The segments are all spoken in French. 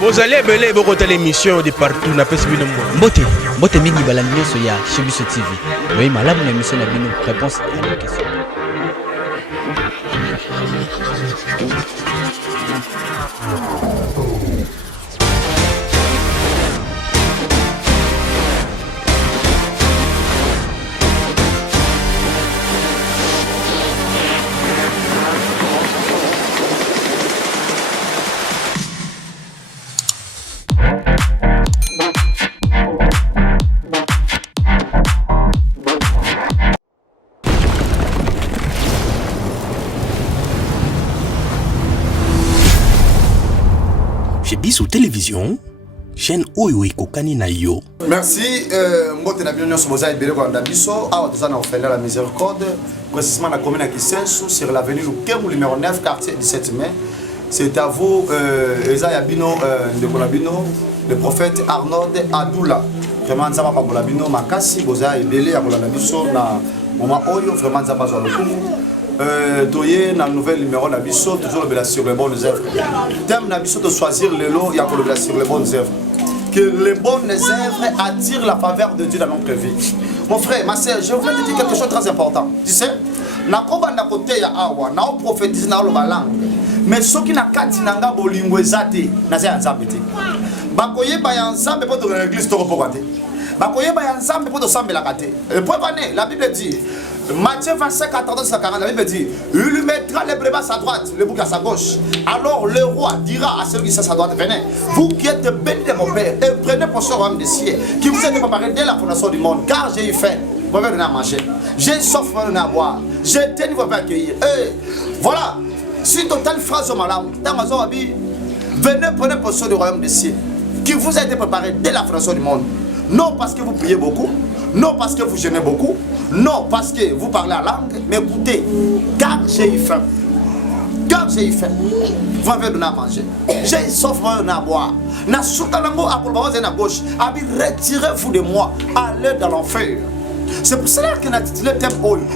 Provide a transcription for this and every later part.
Vous allez belé beaucoup de l'émission de partout, n'a pas suivi le mot. Mbote mingi balandino soya chez Biso TV. Oui, malamu na émission na bino réponse à nos questions. Biso Télévision, chaîne Oyo Kokani na yo. Merci, mbote na bienvenue sur Mosaïque Bélé Kwanda Biso. Awa tozana ofela la miséricorde, précisément la commune à Kisensu, sur l'avenue Lukemu, numéro 9, quartier 17 mai. C'est à vous, Eza Yabino de Bolabino, le prophète Arnold Adoula. Vraiment, Nzaba Bolabino, Makasi, Mosaïque Bélé, à Bolabino Biso, na Moma Oyo, vraiment Nzaba Zolokumu. Toye na nouvel numéro na biso toujours le sur les bonnes œuvres. Thème na biso de choisir le lot il y a pour le sur les bonnes œuvres. Que les bonnes œuvres attirent la faveur de Dieu dans notre vie. Mon frère, ma soeur, je voulais te dire quelque chose de très important. Tu sais, na koba na côté ya awa, na prophétise na lo balang. Mais ceux qui na kati nanga bolingo ezate na za nzambe te. Bakoye ba ya nzambe po to l'église to ko te. Bakoye ba ya nzambe po to sambela kate. Le point vané, la Bible dit Matthieu 25, 14 à 40, la Bible dit il lui mettra les brebis à sa droite, le bouc à sa gauche. Alors le roi dira à celui qui est à sa droite venez, vous qui êtes bénis de mon Père, et prenez pour ce royaume des cieux, qui vous êtes préparé dès la fondation du monde, car j'ai eu faim, vous m'avez donné à manger, j'ai soif, vous m'avez donné à boire, j'ai tenu, vous m'avez accueillir. Et voilà, si total phrase au malin, dans ma zone, venez prenez pour ce royaume des cieux, qui vous a été préparé dès la fondation du monde. Non parce que vous priez beaucoup, non parce que vous jeûnez beaucoup, non parce que vous parlez la langue, mais écoutez, car j'ai eu faim. Car j'ai eu faim, vous m'avez donné à manger. J'ai soif, vous m'avez donné à boire. Na soukalango à la gauche, retirez-vous de moi, allez dans l'enfer. C'est pour cela qu'on a titulé le thème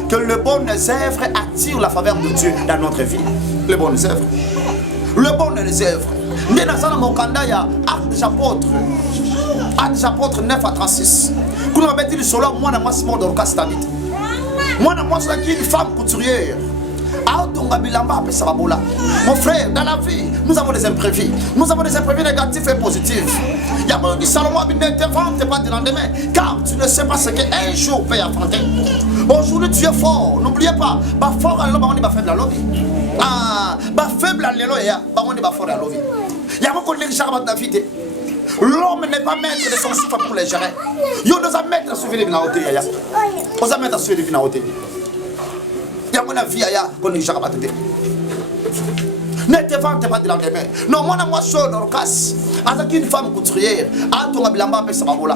que les bonnes œuvres attirent la faveur de Dieu dans notre vie. Les bonnes œuvres. Les bonnes œuvres. Nous sommes dans le ya Actes des Apôtres. Actes des Apôtres 9 à 36. Quand on a dit le solo, moi, je suis mort dans le cas David. Moi, je suis une femme couturière. Mon frère, dans la vie, nous avons des imprévus. Nous avons des imprévus négatifs et positifs. Il y a beaucoup de Salomon qui ne t'invente pas de lendemain, car tu ne sais pas ce qu'un jour peut affronter. Aujourd'hui, tu es fort. N'oubliez pas, fort à l'homme, on va faire de la lobby. Faible à l'élo, on va faire de la lobby. Il y a beaucoup de gens qui ont David. L'homme n'est pas maître de son souffle pour les gérer. Il nous a mettre à suivre les vinautés. On va mettre à suivre les vinautés. Il y a mon avis qu'on est jamais battu. Ne te vante pas de l'endemain. Non, moi, je suis dans le casse. Avec une femme couturière, à ton abilamba, mais ça va voler.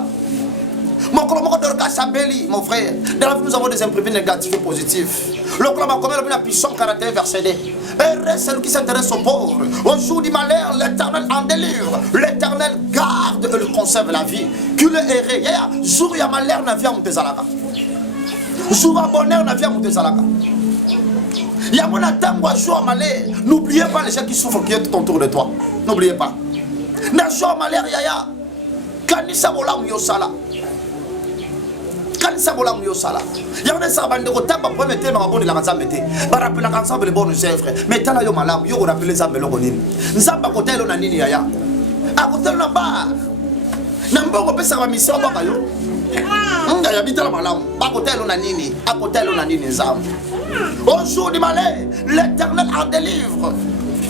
Mon collègue de casse à Béli, mon frère. Dans la vie, nous avons des imprévus négatifs et positifs. Le collègue a commis la puissance caractère verset D. Et reste celui qui s'intéresse aux pauvres. Au jour du malheur, l'Éternel en délivre. L'Éternel garde et le conserve la vie. Que le erré. Jour où il y a malheur, n'a vie à Moutezalaka. Jour à bonheur, n'a vie à Moutezalaka. Il y a mon attendre jour à malheur. N'oubliez pas les gens qui souffrent qui sont autour de toi. N'oubliez pas. N'a jour à malheur, yaya. Kanisa bola muyosala. Kanisa bola muyosala. Il y a un sabande au temps pour mettre ma bonne la razambete. Ba rappeler ensemble les bonnes œuvres. Mais tala yo malam, yo rappeler zambe lokonin. Nzamba côté lo na nini yaya. A côté na ba. Nambo pesa ba mission ba kayo. Il habite la malam. Ba côté lo na nini. A côté lo na nini nzamba. Au jour du malheur, l'Éternel en délivre.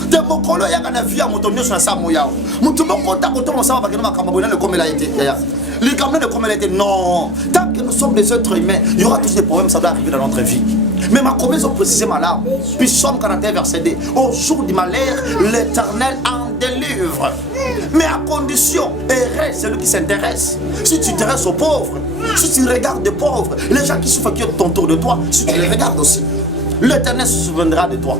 De mon colo, il y a un vie à mon tonneau sur la Samoya. Mon tout mon contact, on s'en va le comme il a été. Les caméras de comme elle était. Non. Tant que nous sommes des êtres humains, il y aura tous des problèmes, ça va arriver dans notre vie. Mais ma promesse, ont précisé ma larme. Puis Somme 41, verset D. Au jour du malheur, l'Éternel en délivre. Mais à condition, errer celui qui s'intéresse. Si tu t'intéresses aux pauvres, si tu regardes les pauvres, les gens qui souffrent qui sont autour de toi, si tu les regardes aussi, l'Éternel se souviendra de toi.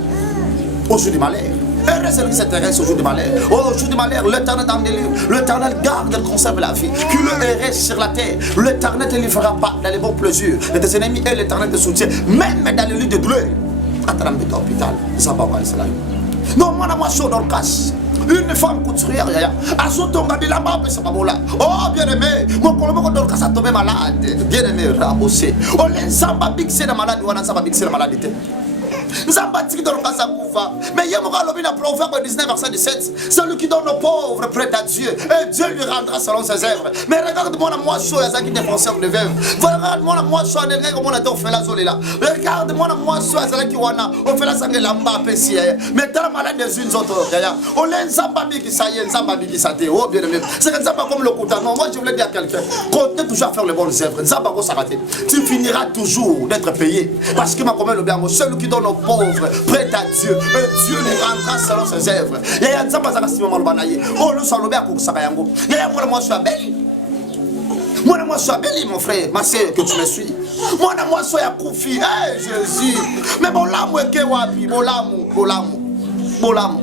Au jour du malheur. Heureux celui qui s'intéresse au jour du malheur. Au jour du malheur, l'Éternel en délivre. L'Éternel garde et conserve la vie. Qui le errait sur la terre. L'Éternel ne te livrera pas dans les bons plaisirs de tes ennemis et l'Éternel te soutient. Même dans les lieux de douleur. Attends, l'hôpital. Ça va pas, c'est là. Non, moi, je suis dans le casse. une femme couturière, yaya. Azotonga bilamba pesa babola. Oh bien aimé, mon colombo Dorcas a tombé malade. Bien aimé, rabossé. Oh l'ensamba bixé la maladie, on a ça bixé la maladie. Nzamba tiki Dorcas a koufa. Mais y'a mon gars na Proverbe 19 verset 17. Celui qui donne aux pauvres prête à Dieu, et Dieu lui rendra selon ses œuvres. Mais regarde-moi la moisson, y'a ça qui défenseur de veuve. Regarde-moi la moisson, on a fait la zone là. Regarde-moi la moisson, y'a ça qui wana. On fait la sangue lamba pessi. Mais t'as la malade des unes autres. On l'a nzamba qui ça y est, nzamba qui ça t'est. Oh bien aimé. C'est que nzamba comme le couteau. Non, moi je voulais dire à quelqu'un. Comptez toujours à faire les bonnes œuvres. Nzamba va s'arrêter. Tu finiras toujours d'être payé. Parce que ma commune le bien, celui qui donne aux pauvres, prête à Dieu, et Dieu les rendra selon ses œuvres. Il y a nzamba za kasima malobanaye. Oh nous sommes le bien pour ça yango. Il y a moi je suis abeli. Moi je suis abeli mon frère, ma sœur que tu me suis. Moi je suis à Koufi. Eh Jésus. Mais bon l'amour est que wapi, bon l'amour. Bon l'amour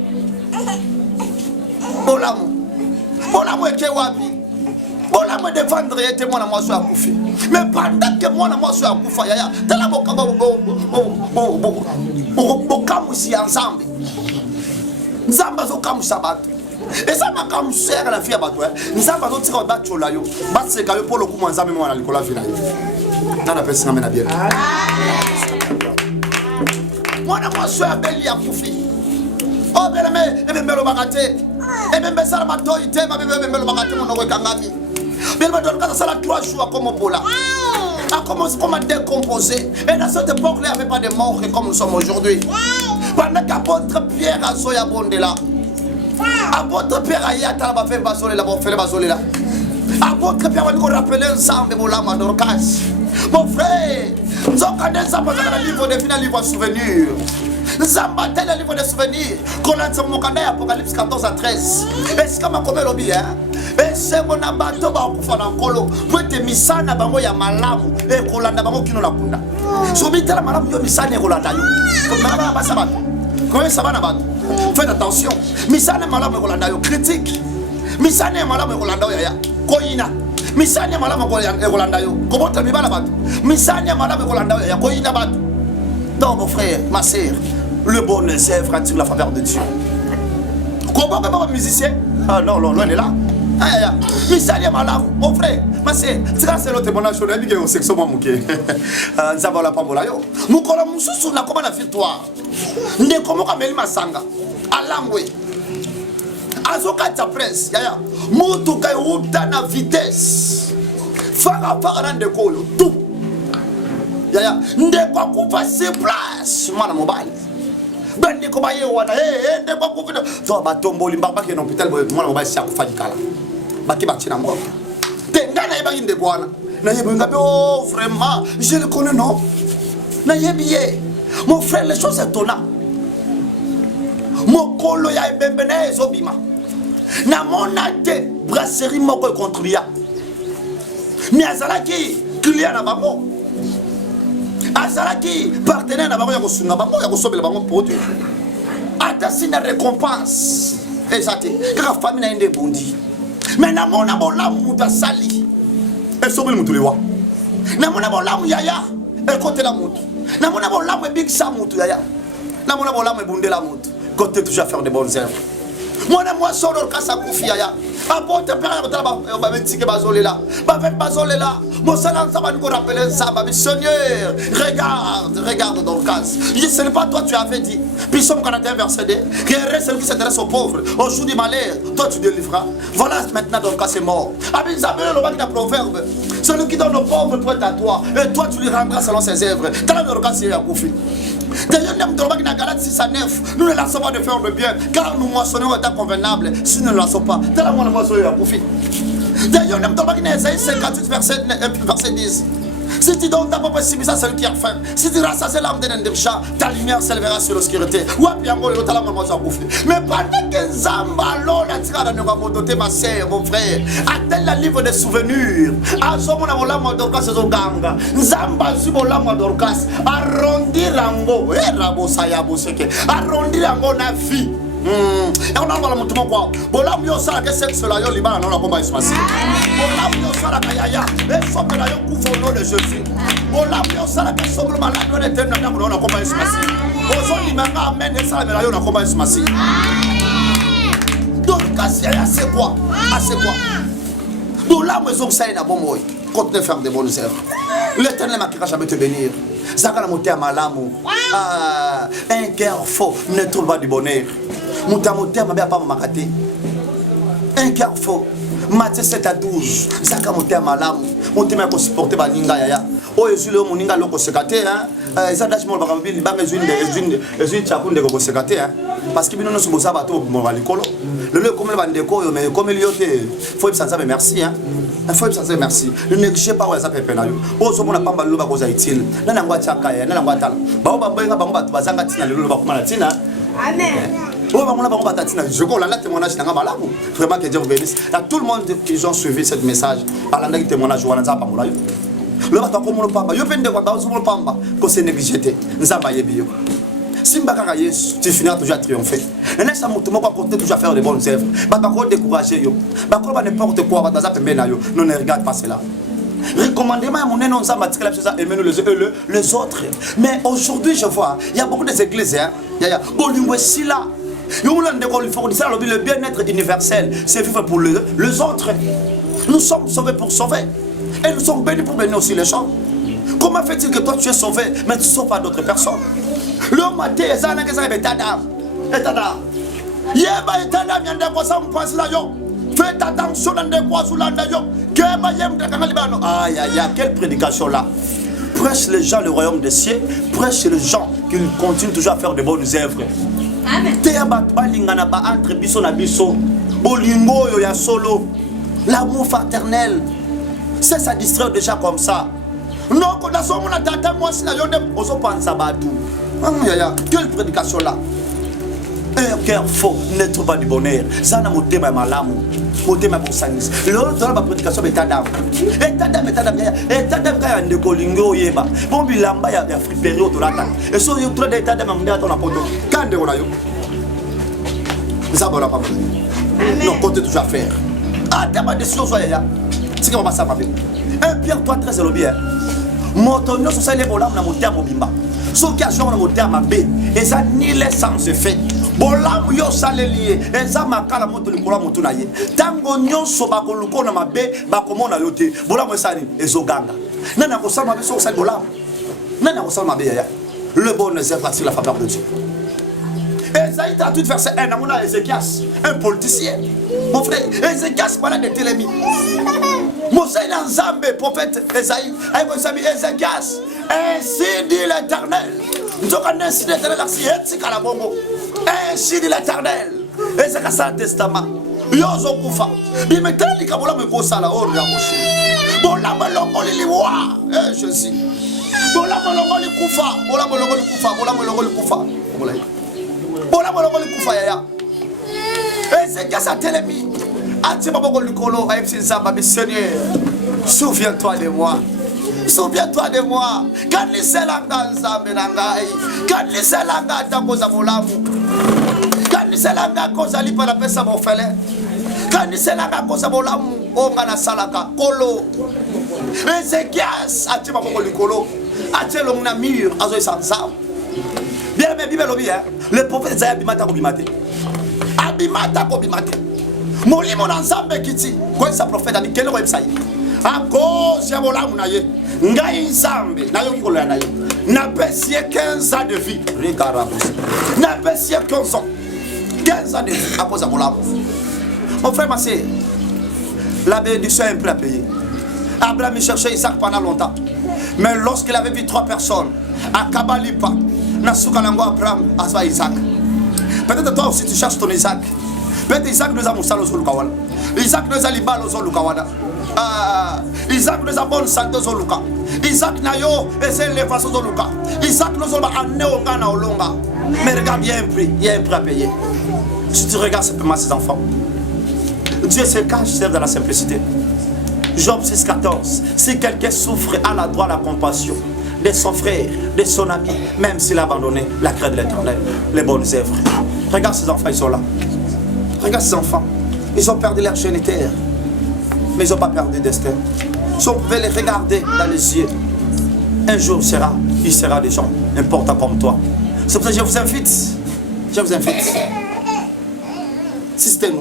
est que wapi. Bon l'amour de vendre était moi je suis à Koufi. Mais pendant que moi je suis à Koufa yaya, t'as la boka bokamusi ensemble. Nzamba zo kamusa bato. Et ça m'a kamusa la fille bato. Nzamba zo tika ba chola yo. Ba seka yo polo kuma nzambe mwana likola vina yo. Nana pesa ngame na bien. Mwana mwaso ya beli ya Koufi. Oh beleme ebe mbelo bakate. Ebe mbesala matoi tema ebe mbelo bakate monoko kangami. Belema Dorcas ça la 3 jours comme Pola. A commencé comme à décomposer. Et dans cette époque, il n'y avait pas de morts comme nous sommes aujourd'hui. Pendant qu'apôtre Pierre a soya bondela. Apôtre Pierre a yata va faire basoler là, va faire basoler là. Apôtre Pierre va nous rappeler ensemble de Dorcas. Mon frère, nous avons ça parce que le livre de final, livre de souvenirs. Nous avons le livre de souvenirs. Qu'on a dit mon Apocalypse 14 à 13. Est-ce que ma commune lobby, hein? Et c'est mon abato ba okufana nkolo kwete misana bango ya malamu e kolanda bango kino la kunda so bitela malamu yo misana e kolanda yo komala ba sabato comment ça va na bato faites attention misana malamu e kolanda yo critique misana malamu e kolanda yo ya koina misana malamu e kolanda yo kobota mibala bato misana malamu e kolanda yo ya koina bato. Donc mon frère ma sœur le bonheur c'est frère la faveur de Dieu. Comment comme musicien ah non non elle est là. Misali malamu, mon frère, ma sœur, c'est l'autre témoignage sur la vie au sexe moi mouké. Nzaba la pambola yo. Mukolo mususu na koma na victoire. Nde komo kameli masanga. Alangwe. Azoka ta presse, yaya. Mutu kay uta na vitesse. Fara rande koyo tout. Yaya, nde kwa kupa se place mana mobile. Ben ko baye wana nde kwa kupa to ba tomboli mbaba ke no hôpital mana mobile si akufa dikala. Baki na mort. Tengana yebaki nde bwana. Na yebi ngabe oh vraiment, je le connais non. Na yebi mon frère les choses étonnantes. Mon kolo ya ebembene ezobima. Na mona de brasserie moko contre ya. Mi azalaki client na bango. Azalaki partenaire na bango ya kosunga bango ya kosobela bango produit. Ata sina récompense. Exact. Car famille na inde bondi. Mais na mona bolamu ta sali. E sobel mutu lewa. Na mona bolamu yaya. E côté la mutu. Na mona bolamu e big sa mutu yaya. Na mona bolamu e bunde la mutu. Côté toujours à faire des bonnes œuvres. Moi moi sort Dorcas a Koufi yaya. Apôtre Pierre ba mentike bazolela. Ba fait bazolela. Mon salam ça va nous rappeler ça ba Seigneur. Regarde Dorcas. Ce n'est pas toi tu avais dit. Puis Somme 41 verset 2. Guérir celui qui s'intéresse aux pauvres. Au jour du malheur, toi tu délivreras. Voilà maintenant Dorcas est mort. Abin Isabelle le bac proverbe. Celui qui donne aux pauvres prête à toi et toi tu lui rendras selon ses œuvres. T'as Dorcas est à Koufi. D'ailleurs, nous ne laissons pas de faire le bien, car nous moissonnons état convenable si nous ne laissons pas. D'ailleurs, nous moissonnons à profit. D'ailleurs, nous avons dit Ésaïe 58, verset 10. Si tu donnes ta propre subissance à celui qui a faim, si tu rassasies l'âme d'un indépendant, ta lumière s'élèvera sur l'obscurité. Mais pendant que Zambalo, la tirade ne va pas doter ma sœur, mon frère, a-t-elle le livre des souvenirs? A somo na molamo Dorcas ezoganga. Zamba subo lamo Dorcas. Arrondir ango. Rabo sayabo seke. Arrondir ango na vie. Et on a parlé de mon quoi. Bolam yo sala que sexe la yo libana non la combat ismasi. Bolam yo sala kayaya. Et somme la yo koufo nom de Jésus. Bolam yo sala que somme malade on était na non la combat ismasi. Ozo limanga amen et sala la yo na combat ismasi. c'est quoi? C'est quoi? Bon, là, maison, ça y est, bon, moi. Continue à faire des bonnes œuvres. L'Éternel m'a jamais te bénir. Zaka la montée à Malamu. Un cœur faux ne trouve pas du bonheur. Mouta montée à ma bien pas m'arrêter. Un cœur faux. Matthieu 7 à 12. Zaka montée à Malamu. Montée m'a supporté par Ninga Yaya. Oh, je suis le Moninga Loko Sekate. Ça d'âge mon barabi, il va me jouer une chapon de Goko Sekate. Parce que nous sommes au bateau, mon valicolo. Le lieu comme le bandeko, mais comme il y a faut que ça me merci. Il faut que ça me merci. Ne négligez pas où ça peut peine. Oh, ce qu'on a pas mal de choses à utile. N'a pas de chaka, n'a pas de tal. Bah, on va bien, on va pas s'engager dans le lot de tina. Amen. Oh, on va pas t'attendre. Je crois là témoignage dans Malamu. Vraiment que Dieu vous bénisse. À tout le monde qui ont suivi ce message, à la témoignage, on a pas moula. Le bateau comme le pamba, yo pende kwa bazo le pamba, ko se négligé. Nzamba yebi. Simba kaka Yesu, tu finiras toujours à triompher. Et laisse mon tout continuer toujours à faire de bonnes œuvres. Pas décourager yo. Pas n'importe quoi dans za pembe na yo. Non ne regarde pas cela. Recommandez-moi à mon nom nzamba tikela ça aimer les autres. Mais aujourd'hui je vois, il y a beaucoup d'églises hein. Il y a bolingo sila. Le bien-être universel, c'est vivre pour les autres. Nous sommes sauvés pour sauver. Et nous sommes bénis pour bénir aussi les gens. Comment fait-il que toi tu es sauvé, mais tu ne sauves pas d'autres personnes? L'homme a dit, ça n'a que ça, état d'âme. État d'âme. Yeba état d'âme, y'a des poissons, pense là, yo. Faites attention dans des poissons là, yo. Aïe, aïe, aïe, quelle prédication là. Prêche les gens le royaume des cieux. Prêche les gens qu'ils continuent toujours à faire de bonnes œuvres. Amen. Entre biso na biso. Bolingo yo ya solo. L'amour fraternel. C'est ça distraire déjà comme ça. Non, quand on a son tata, moi, si la yonde, on se pense à Badou. Quelle prédication là? Un cœur faux ne trouve pas du bonheur. Ça n'a pas thème à malamu. Mon thème à pour sanis. L'autre, dans la prédication, état d'âme. État d'âme, état d'âme. État d'âme, il y a un décolingo, yeba. Bon, il y a un friperie autour de la table. Et so, il y a trop d'état d'âme, on a ton apôtre. Quand on a eu. Ça va pas. Non, comptez toujours à faire. Ah, t'as pas de décision, soyez là. C'est qu'on va ça, ma vie. Un Pierre, toi, très bien. Motonno sur ça les bolam na moteur mobimba. So qui a joué na moteur ma B et ça ni les sans effet. Bolam yo salelié et ça makala moto likola moto na ye. Tango nyonso ba ko luko na mabe ba ko mona yote. Bolam esani ezoganga. Nana ko sa mabe so sa bolam. Nana ko sa mabe ya. Le bonheur c'est facile la faveur de Dieu. Esaïe a tout verset 1 amona Ézéchias, un politicien. Mon frère, Ézéchias voilà de Télémi. Mosé Nzambe, prophète Esaïe, Ézéchias, ainsi dit l'Éternel. Nous avons ainsi dit l'Éternel, ainsi dit l'Éternel. Ézéchias a un testament. Yozo Koufa. Il me dit que Kabola me gosse à la horde. Bola me longoli liwa. Je sais. Bola me longoli Koufa. Bola me longoli Koufa. Bola me longoli Koufa. Bola me longoli Koufa yaya. Ézéchias a télémi. Seigneur, souviens-toi de moi. Souviens-toi de moi. Quand les Selanga Zamenangai, quand les Selanga Takoza Molamu, quand les Selanga Kozali para pesa mofele, quand les Selanga Kozabolamu, Ongana Salaka, Kolo, Ézéchias, Atima Mokolikolo, Atelong Namir, Azoy Sansam. Bien, mais Bible, le prophète Isaïe Abimata Kobimate. Abimata Kobimate. Molimo na nzambe kiti kwa sa prophète ami kele website a cause ya bola munaye ngai nzambe na yo kolo na yo na pesie 15 ans de vie regarde na pesie 15 ans de vie à cause de bola. Mon frère ma sœur, la bénédiction est un peu à payer. Abraham cherchait Isaac pendant longtemps, mais lorsqu'il avait vu 3 personnes à Kabalipa na sukalango Abraham aswa Isaac. Peut-être toi aussi tu cherches ton Isaac. Peut-être Isaac nous a moussé aux Lukawala. Isaac nous a libéré aux Lukawala. Isaac nous a bonne santé aux Luka. Isaac n'a yo et c'est les façons aux Luka. Isaac nous a amené au Ghana au Longa. Mais regarde, il y a un prix à payer. Si tu regardes simplement ces enfants, Dieu se cache dans la simplicité. Job 6,14. Si quelqu'un souffre, à la droit la compassion de son frère, de son ami, même s'il a abandonné la crainte de l'Éternel, les bonnes œuvres. Regarde ces enfants, ils sont là. Regarde ces enfants, ils ont perdu leur géniteur, mais ils n'ont pas perdu le destin. Si on pouvait les regarder dans les yeux, un jour il sera des gens importants comme toi. C'est pour ça que je vous invite, système,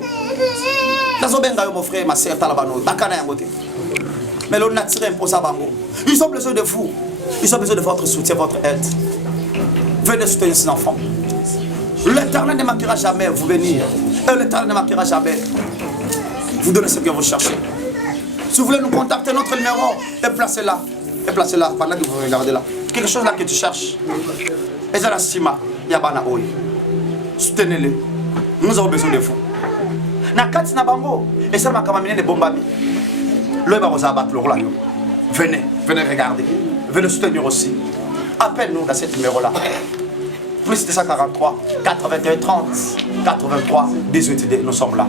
Nazobenga yo mon frère, ma sœur, talabano, bakana yangote. Mais l'on a tiré un peu ça bango. Ils ont besoin de vous. Ils ont besoin de votre soutien, votre aide. Venez soutenir ces enfants. L'Éternel ne manquera jamais vous venir. Et l'Éternel ne manquera jamais vous donner ce que vous cherchez. Si vous voulez nous contacter, notre numéro est placé là. Et placé là, pendant que vous regardez là. Quelque chose là que tu cherches. Et ça la stima, yabana oi. Soutenez-les. Nous avons besoin de vous. Nakati na bango. Et ça m'a kamamine de bombami. Venez, venez regarder. Venez soutenir aussi. Appelle-nous dans ce numéro-là. Plus 243 81 30 83 18 nous sommes là.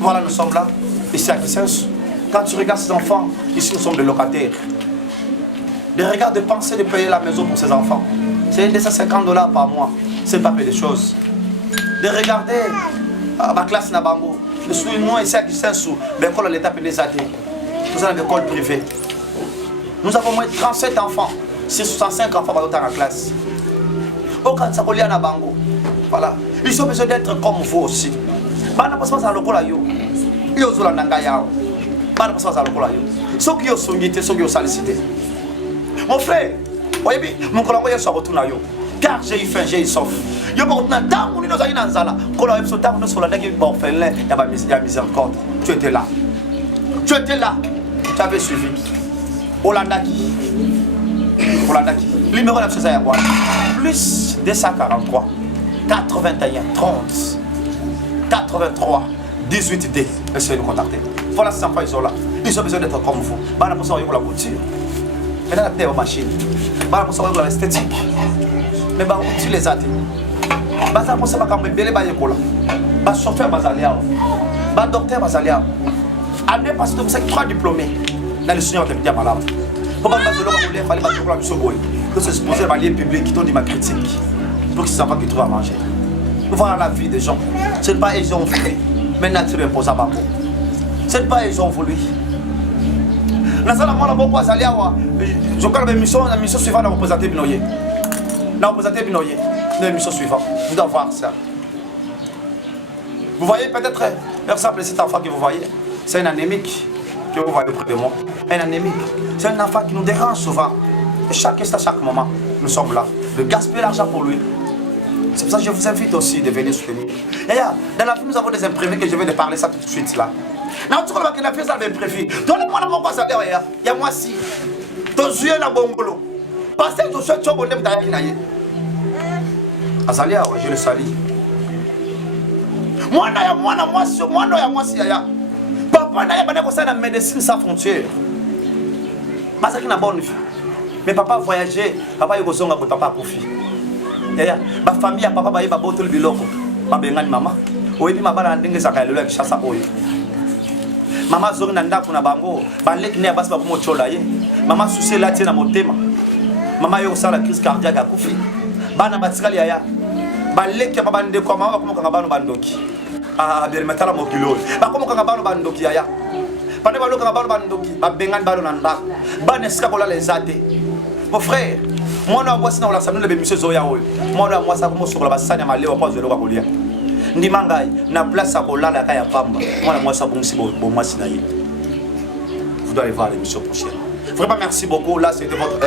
Voilà, nous sommes là. Ici à Kissensu. Quand tu regardes ces enfants, ici nous sommes des locataires. Des regards de penser de payer la maison pour ces enfants. C'est $250 par mois. C'est pas peu de choses. De regarder ma classe Nabango. Nous ici à Kissensu, l'école à l'état pénézaté. Nous avons une école privée. Nous avons moins de 37 enfants. C'est 65 enfants dans la classe. Au cas où à Nabango. Voilà. Ils ont besoin d'être comme vous aussi. Bana pas à l'okola yo. Yo zola nangaya. Bana pas à l'okola yo. Ceux qui ont songité, ceux qui ont sollicité. Mon frère, voyez bien, mon collègue soit retourné yo. Car j'ai eu faim, j'ai eu soif. Yo pas retourné dans mon ino zaina nzala. Kola yo sota no sola ndaki ba orphelin, ya ba miséricorde. Tu étais là. Tu étais là. Tu avais suivi. Olandaki. Olandaki. Numéro de la plus 243 81 30 83 18 D. Essayez de nous contacter. Voilà, ces enfants, ils sont là. Ils ont besoin d'être comme vous. Bah, la personne, la couture. Mais là, la machine. Bah, la personne, l'esthétique. Mais bah, tu les as dit. Bah, ça, c'est pas comme bébé, bah, bah, chauffeur, bah, aléa. Bah, docteur, bah, aléa. Année passée, donc, c'est 3 diplômés. Dans le Seigneur, tu es bien malade. Pourquoi pas il fallait pas trouver la mission boy. Que se poser dans les publics qui t'ont dit ma critique. Pour que ces enfants qui trouvent à manger. Voilà la vie des gens. Ce n'est pas ils ont voulu. Maintenant tu reposes à Babo. Ce n'est pas ils ont voulu. Je crois que la mission suivante va représenter Binoye. La représenter Binoye. La mission suivante. Vous devez voir ça. Vous voyez peut-être, par exemple, cet enfant que vous voyez, c'est un anémique que vous voyez près de moi. Un anémique. C'est un enfant qui nous dérange souvent. Et chaque instant, chaque moment, nous sommes là. De gaspiller l'argent pour lui. C'est pour ça que je vous invite aussi de venir soutenir. Et là, dans la vie, nous avons des imprévus que je vais de parler ça tout de suite là. Non, tu vois que la vie, ça va imprévu. Donnez-moi la bonne ça il y a moi si. Ton yeux na bongolo. Parce que je suis un bon d'ailleurs. Azalia, je le salue. Moi, si, papa, n'a pas de la médecine sans frontières. Parce qu'il a une bonne vie. Mais papa voyageait, papa il a papa profit. Ma famille, papa il a bottle biloko. Papa il a maman. Oui, ma mère a dingue ça quand elle a chassé oil. Maman zone nanda kuna bango, balek ne abas ba ko chola ye. Maman souci là tiena motema. Maman yo sala crise cardiaque a kufi. Bana batikali ya. Balek ya baba ndeko kwa mama ko kanga bano bandoki. Ah bien metala mokilo. Ba ko kanga bano bandoki ya. Pendant que nous avons bandoki, ba bengan balo nanda. Ba neska ko la les ate. Mon frère, moi na voici na la samedi le monsieur Zoya oyo. Moi na moi ça comme sur la basanya maleo kwa zelo kwa kolia. Ndimangai na place ko la ka ya pamba. Moi na moi ça bon si bon moi si na yi. Vous devez aller voir l'émission prochaine. Vraiment merci beaucoup. Là c'était votre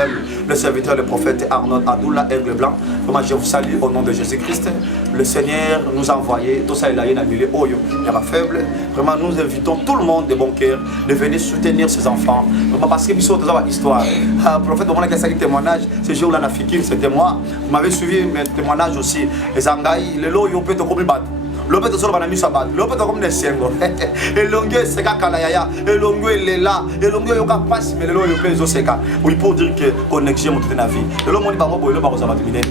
le serviteur, le prophète Arnold Adoula Aigle Blanc. Vraiment je vous salue au nom de Jésus-Christ. Le Seigneur nous a envoyé tout ça il a eu milieu oyo. Il y a faible. Vraiment nous invitons tout le monde de bon cœur de venir soutenir ces enfants. Vraiment parce que nous sommes dans l'histoire. Le prophète Mouna qui a fait témoignage, ce jour-là na fikir c'était moi. Vous m'avez suivi mes témoignages aussi. Les Angaï, le lo yo peut te comme bat. Le peut solo bana miso abad. Le peut comme des sengo. Et longue c'est kala yaya. Et longue il est là. Et longue yo ka passe mais le lo yo peut zo seka. Oui pour dire que connexion mon toute la vie. Le lo moni bango boy le ba ko za batumine.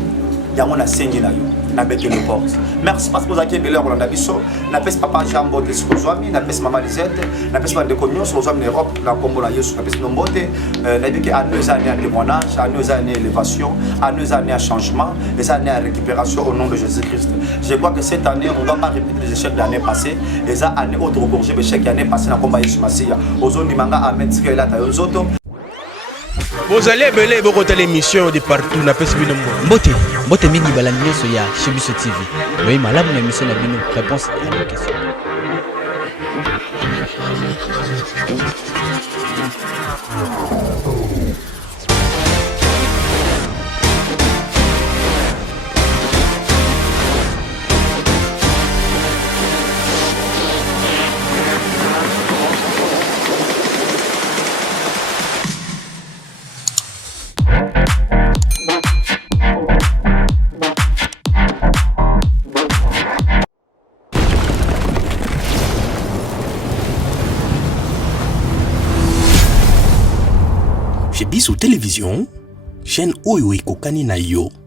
Ya mona sengi na yo. Na beke le porte. Merci parce que vous avez belé Rolanda biso. Na pèse papa Jambo de Skozwami, na pèse maman Lisette, na pèse de Cognon sur Zone Europe, na Combo la Yesu, na pèse Nombote. Na dit que à 2 années à témoignage, à 2 années élévation, à 2 années à changement, des années à récupération au nom de Jésus-Christ. Je crois que cette année, on ne doit pas répéter les échecs de l'année passée. Les années autres gorgées, les échecs de l'année passée, na combat Yesu Masia. Aux zones du manga à mettre ce qu'il a aux autres. Vous allez belé beaucoup de l'émission de partout na pesi bino Mbote mingi balandi nyonso ya Shibiso TV. Oui, malamu na émission na bino réponse à nos questions. Chez Biso Télévision, chaîne oyo ekokani na yo.